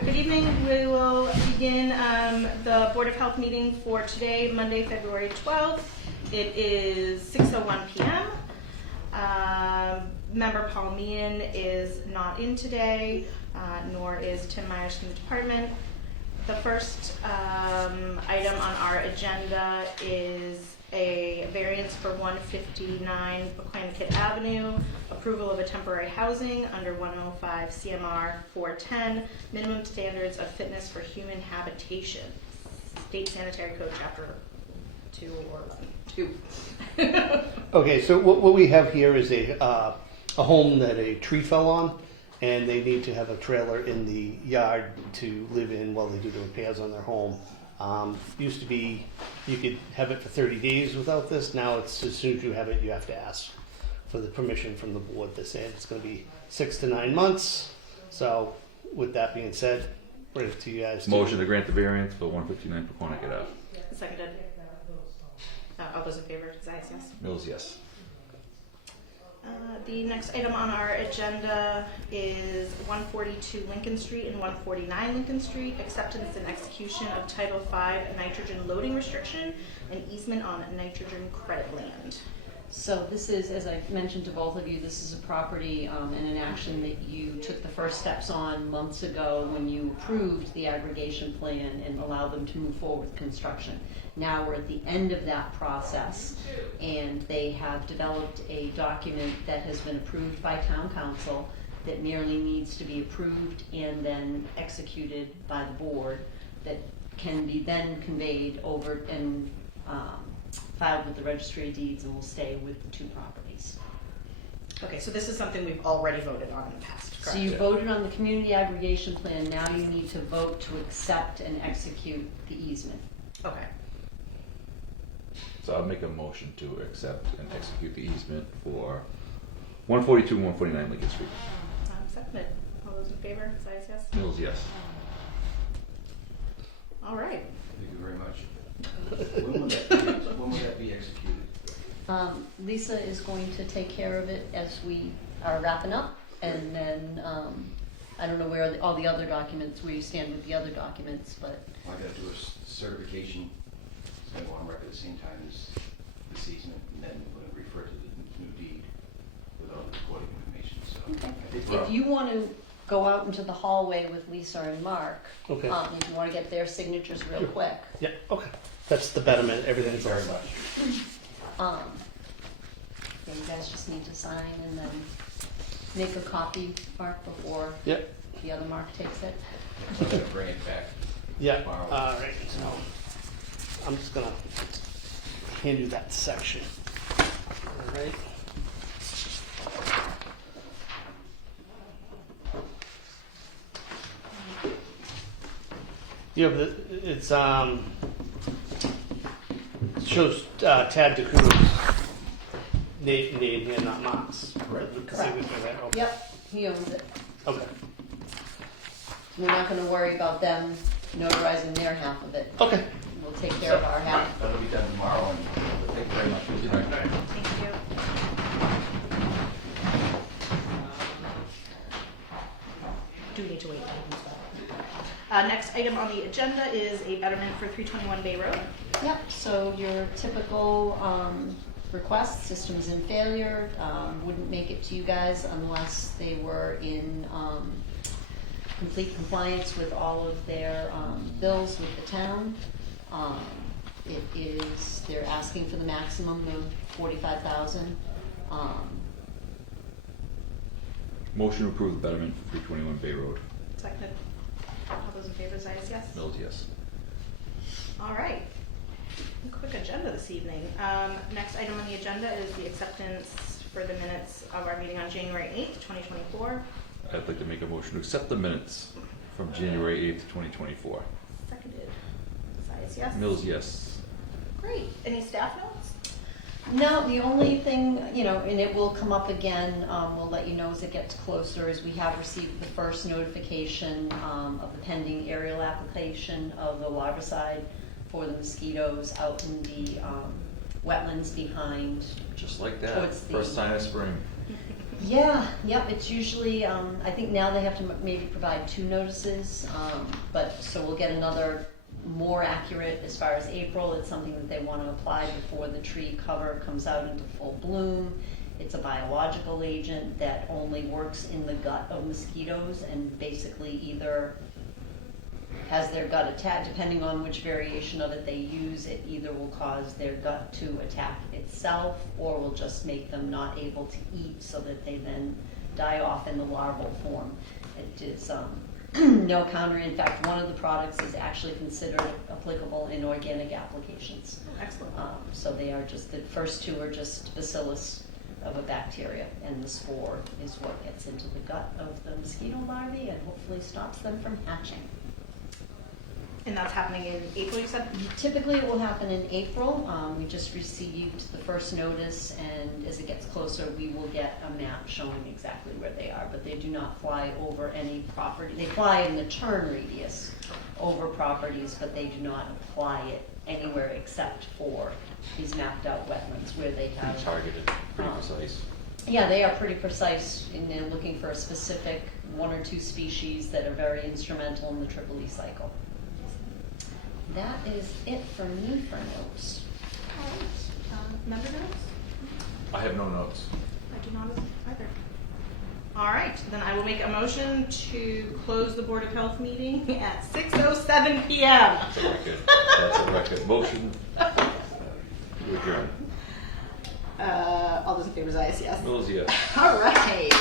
Good evening. We will begin the Board of Health meeting for today, Monday, February 12th. It is 6:01 p.m. Member Paul Meehan is not in today, nor is Tim Myers from the department. The first item on our agenda is a variance for 159 Buchanan Avenue, approval of a temporary housing under 105 CMR 410, minimum standards of fitness for human habitation. State Sanitary Code Chapter 2 or 2. Okay, so what we have here is a home that a tree fell on, and they need to have a trailer in the yard to live in while they do the repairs on their home. Used to be you could have it for 30 days without this. Now it's as soon as you have it, you have to ask for the permission from the board. They say it's going to be 6 to 9 months. So with that being said, right up to you guys. Motion to grant the variance for 159 Buchanan Ave. Seconded. All those in favor, Zayas, yes. Mills, yes. The next item on our agenda is 142 Lincoln Street and 149 Lincoln Street, acceptance and execution of Title V nitrogen loading restriction and easement on nitrogen credit land. So this is, as I mentioned to both of you, this is a property and an action that you took the first steps on months ago when you approved the aggregation plan and allowed them to move forward with construction. Now we're at the end of that process, and they have developed a document that has been approved by town council that merely needs to be approved and then executed by the board, that can be then conveyed over and filed with the registry of deeds and will stay with the two properties. Okay, so this is something we've already voted on in the past, correct? So you voted on the community aggregation plan, now you need to vote to accept and execute the easement. Okay. So I'll make a motion to accept and execute the easement for 142 and 149 Lincoln Street. Seconded. All those in favor, Zayas, yes. Mills, yes. All right. Thank you very much. When will that be executed? Lisa is going to take care of it as we are wrapping up, and then I don't know where all the other documents, where you stand with the other documents, but I got to do a certification. It's going to go on record at the same time as this easement, and then we're going to refer to the new deed with all the recording information. So okay. If you want to go out into the hallway with Lisa and Mark, Okay. if you want to get their signatures real quick. Yeah. Okay. That's the betterment. Everything's very all much. Yeah, you guys just need to sign and then make a copy, Mark, before Yep. the other Mark takes it. So I'm going to bring it back Yeah. tomorrow. All right. So I'm just gonna hand you that section. All right. You have the, it's shows Tad DeCruz's name here, not Mark's. Correct. The signature, right? Okay. Yep, he owns it. Okay. We're not going to worry about them notarizing their half of it. Okay. We'll take care of our half. That'll be done tomorrow, and thank you very much for your time. Thank you. Do we need to wait? Next item on the agenda is a betterment for 321 Bay Road. Yep, so your typical request, systems in failure, wouldn't make it to you guys unless they were in complete compliance with all of their bills with the town. They're asking for the maximum of $45,000. Motion to approve the betterment for 321 Bay Road. Seconded. All those in favor, Zayas, yes. Mills, yes. All right. Quick agenda this evening. Next item on the agenda is the acceptance for the minutes of our meeting on January 8th, 2024. I'd like to make a motion to accept the minutes from January 8th, 2024. Seconded. Zayas, yes. Mills, yes. Great. Any staff notes? No, the only thing, and it will come up again, we'll let you know as it gets closer, is we have received the first notification of the pending aerial application of the larvicide for the mosquitoes out in the wetlands behind. Just like that. Towards the- First sign of spring. Yep, it's usually, I think now they have to maybe provide 2 notices, but, so we'll get another more accurate as far as April. It's something that they want to apply before the tree cover comes out into full bloom. It's a biological agent that only works in the gut of mosquitoes and basically either has their gut attack, depending on which variation of it they use, it either will cause their gut to attack itself or will just make them not able to eat so that they then die off in the larval form. It is no counter. In fact, one of the products is actually considered applicable in organic applications. Excellent. So they are just, the first 2 are just bacillus of a bacteria, and the spore is what gets into the gut of the mosquito larvae and hopefully stops them from hatching. And that's happening in April, you said? Typically, it will happen in April. We just received the first notice, and as it gets closer, we will get a map showing exactly where they are. But they do not fly over any property. They fly in the turn radius over properties, but they do not apply it anywhere except for these mapped out wetlands where they have. Pretty targeted, pretty precise. Yeah, they are pretty precise, and they're looking for a specific 1 or 2 species that are very instrumental in the triple E cycle. That is it for me for notes. All right. Member notes? I have no notes. I do not either. All right, then I will make a motion to close the Board of Health meeting at 6:07 p.m. That's a record. That's a record. Motion to adjourn. All those in favor, say yes. Mills, yes. All right.